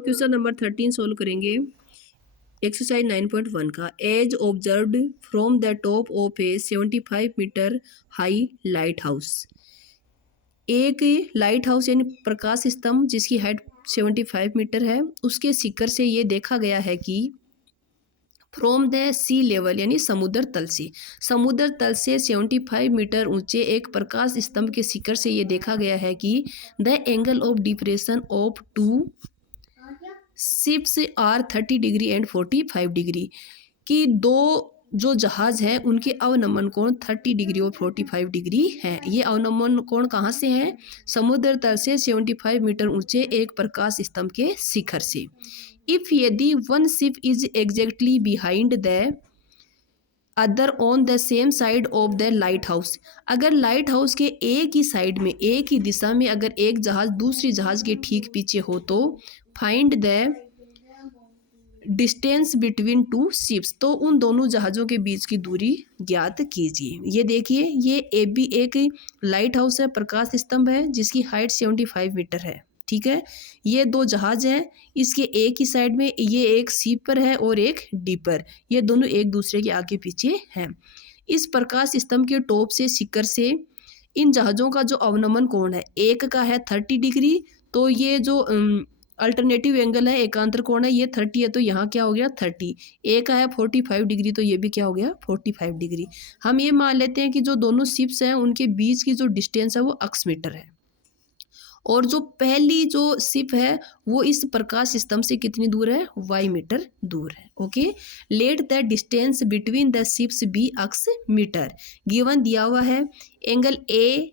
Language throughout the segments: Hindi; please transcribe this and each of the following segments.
क्वेश्चन नंबर 13 सोल्व करेंगे। एक्सरसाइज 9.1 का। As observed from the top of a 75 metre high lighthouse. एक लाइट हाउस यानी प्रकाश स्तंभ जिसकी हाइट 75 मीटर है, उसके शिखर से ये देखा गया है कि फ्रॉम द सी लेवल यानी समुद्र तल से 75 मीटर ऊंचे एक प्रकाश स्तंभ के शिखर से ये देखा गया है कि the angle of depression of two ships are 30 degree and 45 degree कि दो जो जहाज हैं उनके अवनमन कोण 30 डिग्री और 45 डिग्री है। ये अवनमन कोण कहाँ से हैं? समुद्र तल से 75 मीटर ऊंचे एक प्रकाश स्तंभ के शिखर से। इफ यदि one ship is exactly behind the other on the same side of the light house, अगर लाइट हाउस के एक ही साइड में एक ही दिशा में अगर एक जहाज दूसरी जहाज के ठीक पीछे हो तो find the distance between two ships, तो उन दोनों जहाज़ों के बीच की दूरी ज्ञात कीजिए। ये देखिए, ये ए बी एक लाइट हाउस है, प्रकाश स्तंभ है जिसकी हाइट 75 मीटर है। ठीक है, ये दो जहाज हैं, इसके एक ही साइड में ये एक सीपर है और एक डीपर, ये दोनों एक दूसरे के आगे पीछे हैं। इस प्रकाश स्तंभ के टॉप से शिखर से इन जहाज़ों का जो अवनमन कोण है, एक का है 30 डिग्री, तो ये जो अल्टरनेटिव एंगल है, एकांतर कोण है, ये 30 है, तो यहाँ क्या हो गया 30। एक का है 45 डिग्री, तो ये भी क्या हो गया 45 डिग्री। हम ये मान लेते हैं कि जो दोनों शिप्स हैं उनके बीच की जो डिस्टेंस है वो x मीटर है, और जो पहली जो शिप है वो इस प्रकाश स्तंभ से कितनी दूर है? y मीटर दूर है। Okay, let the distance between the ships be x metre. Given दिया हुआ है angle A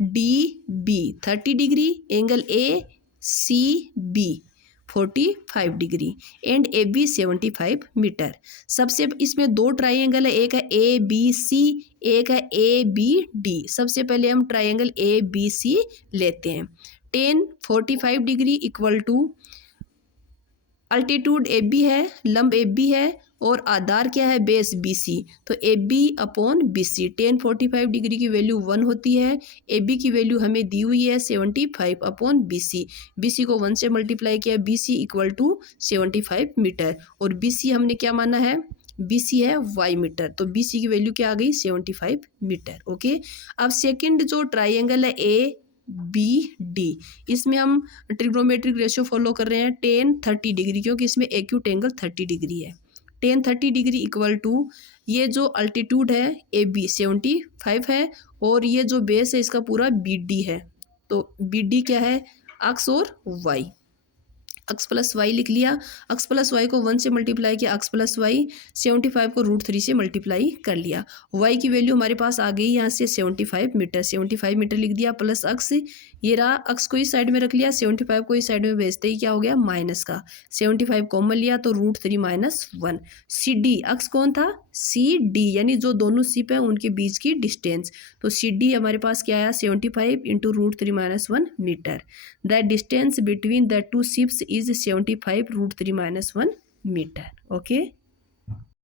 D B 30 degree, angle A C B 45 degree and A B 75 metre. सबसे इसमें दो ट्राइंगल है, एक है ए बी सी, एक है ए बी डी। सबसे पहले हम ट्राइंगल ए बी सी लेते हैं। Tan 45 degree equal to altitude A B है, लंब ए बी है, और आधार क्या है? बेस बी सी, तो A B upon B C. Tan 45 degree की वैल्यू 1 होती है, ए बी की वैल्यू हमें दी हुई है 75 upon B C. B C को 1 से मल्टीप्लाई किया, B C equal to 75 metre, और बी सी हमने क्या माना है? बी सी है वाई मीटर, तो बी सी की वैल्यू क्या आ गई? 75 मीटर। ओके, अब सेकेंड जो ट्राइंगल है ए बी डी, इसमें हम ट्रिग्नोमेट्रिक रेशियो फॉलो कर रहे हैं टेन 30 डिग्री, क्योंकि इसमें एक्यूट एंगल 30 डिग्री है। टेन 30 डिग्री इक्वल टू ये जो अल्टीट्यूड है ए बी 75 है, और ये जो बेस है इसका पूरा बी डी है, तो बी डी क्या है? एक्स और वाई। एक्स प्लस वाई लिख लिया, एक्स प्लस वाई को 1 से मल्टीप्लाई किया, एक्स प्लस वाई 75 को √3 से मल्टीप्लाई कर लिया। वाई की वैल्यू हमारे पास आ गई यहाँ से 75 मीटर, 75 मीटर लिख दिया, प्लस एक्स, ये रहा एक्स को इस साइड में रख लिया, 75 को इस साइड में भेजते ही क्या हो गया? माइनस का 75 कॉमन लिया तो √3 माइनस 1। सी डी, एक्स कौन था? सी डी, यानी जो दोनों शिप है उनके बीच की डिस्टेंस, तो सी डी हमारे पास क्या आया? 75 into √3 minus 1 metre. The distance between the two ships is 75 √3 minus 1 metre. Okay.